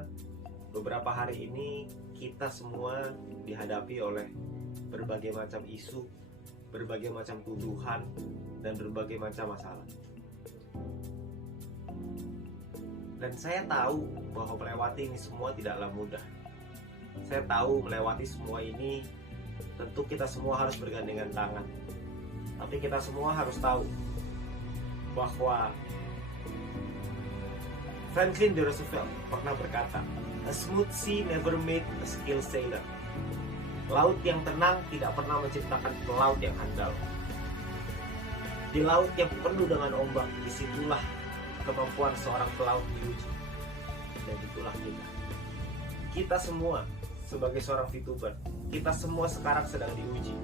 semua, beberapa hari ini kita semua dihadapi oleh berbagai macam isu, berbagai macam tuduhan, dan berbagai macam masalah. Dan saya tahu bahwa melewati ini semua tidaklah mudah. Saya tahu melewati semua ini tentu kita semua harus bergandengan tangan. Tapi kita semua harus tahu bahwa Franklin D. Roosevelt pernah berkata, "A smooth sea never made a skilled sailor." Laut yang tenang tidak pernah menciptakan pelaut yang handal. Di laut yang penuh dengan ombak, disitulah kemampuan seorang pelaut diuji. Dan itulah kita. Kita semua sebagai seorang VTuber, kita semua sekarang sedang diuji.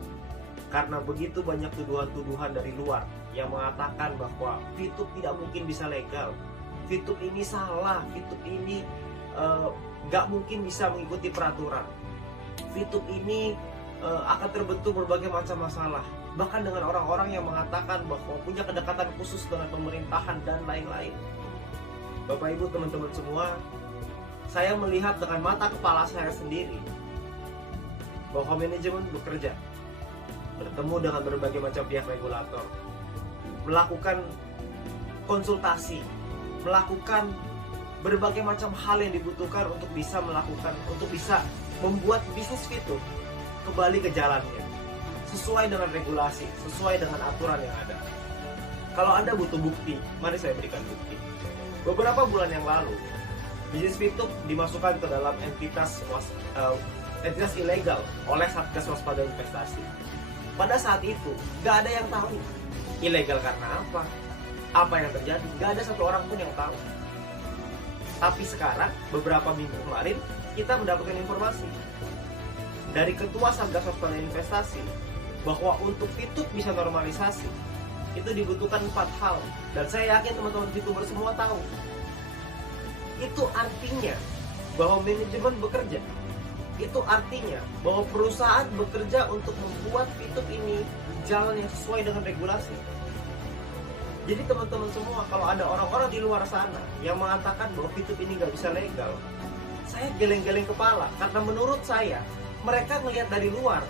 Karena begitu banyak tuduhan-tuduhan dari luar yang mengatakan bahwa VTube tidak mungkin bisa legal, VTube ini salah, VTube ini nggak mungkin bisa mengikuti peraturan, VTube ini akan terbentuk berbagai macam masalah. Bahkan dengan orang-orang yang mengatakan bahwa punya kedekatan khusus dengan pemerintahan dan lain-lain. Bapak Ibu, teman-teman semua, saya melihat dengan mata kepala saya sendiri bahwa manajemen bekerja, bertemu dengan berbagai macam pihak regulator, melakukan konsultasi, melakukan berbagai macam hal yang dibutuhkan untuk bisa membuat bisnis VTube kembali ke jalannya, sesuai dengan regulasi, sesuai dengan aturan yang ada. Kalau Anda butuh bukti, mari saya berikan bukti. Beberapa bulan yang lalu, bisnis VTube dimasukkan ke dalam entitas ilegal oleh Satgas Waspada Investasi. Pada saat itu, gak ada yang tahu ilegal karena apa yang terjadi. Gak ada satu orang pun yang tahu. Tapi sekarang, beberapa minggu kemarin, kita mendapatkan informasi dari Ketua Satgas Waspada Investasi bahwa untuk VTube bisa normalisasi itu dibutuhkan 4 hal. Dan saya yakin teman-teman VTuber semua tahu. Itu artinya bahwa manajemen bekerja. Itu artinya bahwa perusahaan bekerja untuk membuat VTube ini jalan yang sesuai dengan regulasi. Jadi teman-teman semua, kalau ada orang-orang di luar sana yang mengatakan bahwa VTube ini nggak bisa legal, saya geleng-geleng kepala. Karena menurut saya, mereka melihat dari luar.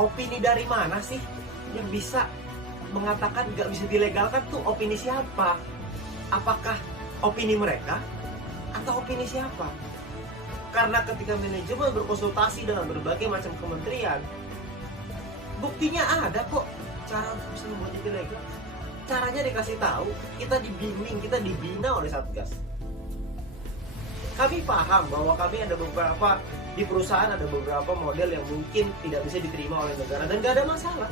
Opini dari mana sih yang bisa mengatakan nggak bisa dilegalkan? Tuh opini siapa? Apakah opini mereka atau opini siapa? Karena ketika manajemen berkonsultasi dengan berbagai macam kementerian, buktinya ada kok cara untuk bisa membuat itu legal. Caranya dikasih tahu, kita dibimbing, kita dibina oleh Satgas. Kami paham bahwa kami ada beberapa di perusahaan, ada beberapa model yang mungkin tidak bisa diterima oleh negara dan gak ada masalah.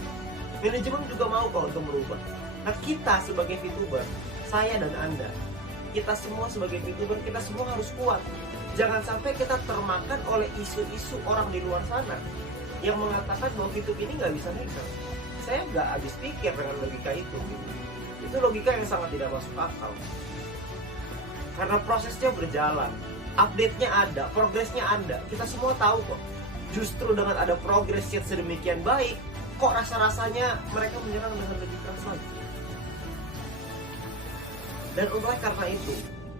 Manajemen juga mau kok untuk merubah. Nah, kita sebagai VTuber, saya dan Anda, kita semua sebagai VTuber, kita semua harus kuat. Jangan sampai kita termakan oleh isu-isu orang di luar sana yang mengatakan bahwa VTube ini nggak bisa legal. Saya nggak habis pikir dengan logika itu. Itu logika yang sangat tidak masuk akal. Karena prosesnya berjalan, update-nya ada, progresnya ada. Kita semua tahu kok. Justru dengan ada progres yang sedemikian baik, kok rasa-rasanya mereka menyerang dengan lebih keras lagi. Dan oleh karena itu,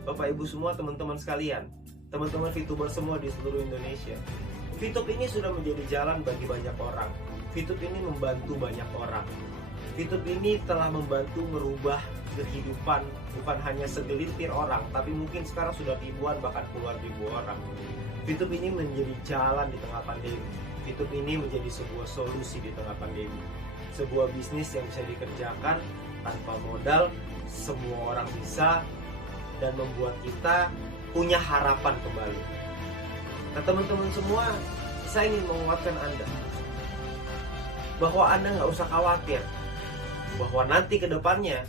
Bapak Ibu semua, teman-teman sekalian, teman-teman VTuber semua di seluruh Indonesia, VTube ini sudah menjadi jalan bagi banyak orang. VTube ini membantu banyak orang. VTube ini telah membantu merubah kehidupan bukan hanya segelintir orang, tapi mungkin sekarang sudah ribuan bahkan puluhan ribu orang. VTube ini menjadi jalan di tengah pandemi. VTube ini menjadi sebuah solusi di tengah pandemi. Sebuah bisnis yang bisa dikerjakan tanpa modal, semua orang bisa, dan membuat kita punya harapan kembali. Nah, teman-teman semua, saya ingin menguatkan Anda bahwa Anda nggak usah khawatir bahwa nanti ke depannya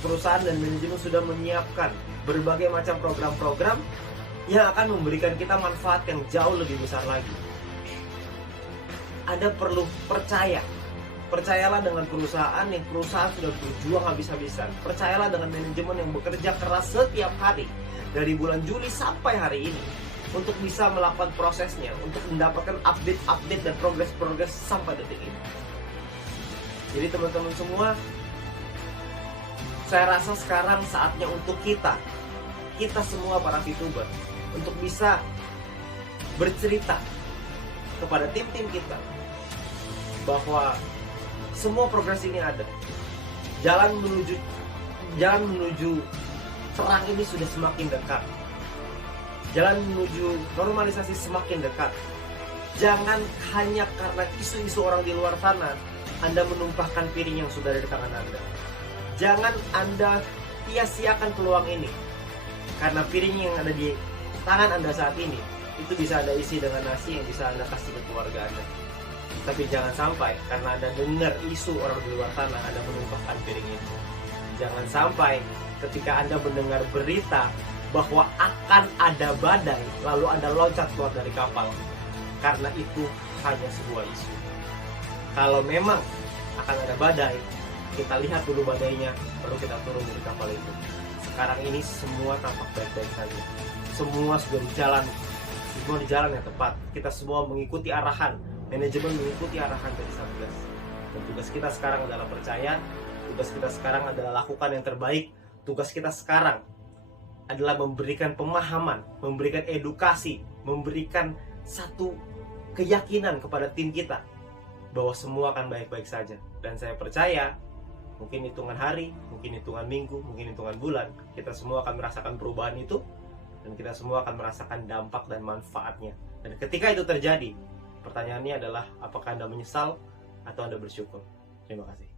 perusahaan dan manajemen sudah menyiapkan berbagai macam program-program yang akan memberikan kita manfaat yang jauh lebih besar lagi. Anda perlu percaya. Percayalah dengan perusahaan yang sudah berjuang habis-habisan. Percayalah dengan manajemen yang bekerja keras setiap hari dari bulan Juli sampai hari ini untuk bisa melakukan prosesnya, untuk mendapatkan update-update dan progres-progres sampai detik ini. Jadi teman-teman semua, saya rasa sekarang saatnya untuk kita semua para VTuber, untuk bisa bercerita kepada tim-tim kita bahwa semua progres ini ada. Jalan menuju terang ini sudah semakin dekat. Jalan menuju normalisasi semakin dekat. Jangan hanya karena isu-isu orang di luar sana Anda menumpahkan piring yang sudah ada di tangan Anda. Jangan Anda sia-siakan peluang ini, karena piring yang ada di tangan Anda saat ini itu bisa Anda isi dengan nasi yang bisa Anda kasih ke keluarga Anda. Tapi jangan sampai karena Anda dengar isu orang di luar sana Anda menumpahkan piring itu. Jangan sampai ketika Anda mendengar berita bahwa akan ada badai lalu Anda loncat keluar dari kapal, karena itu hanya sebuah isu. Kalau memang akan ada badai, kita lihat dulu badainya, baru kita turun dari kapal itu. Sekarang ini semua tampak baik-baik saja. Semua sudah di jalan yang tepat. Kita semua mengikuti arahan, manajemen mengikuti arahan dari Satgas. Dan tugas kita sekarang adalah percaya, tugas kita sekarang adalah lakukan yang terbaik, tugas kita sekarang adalah memberikan pemahaman, memberikan edukasi, memberikan satu keyakinan kepada tim kita bahwa semua akan baik-baik saja. Dan saya percaya mungkin hitungan hari, mungkin hitungan minggu, mungkin hitungan bulan, kita semua akan merasakan perubahan itu, dan kita semua akan merasakan dampak dan manfaatnya. Dan ketika itu terjadi, pertanyaannya adalah apakah Anda menyesal atau Anda bersyukur? Terima kasih.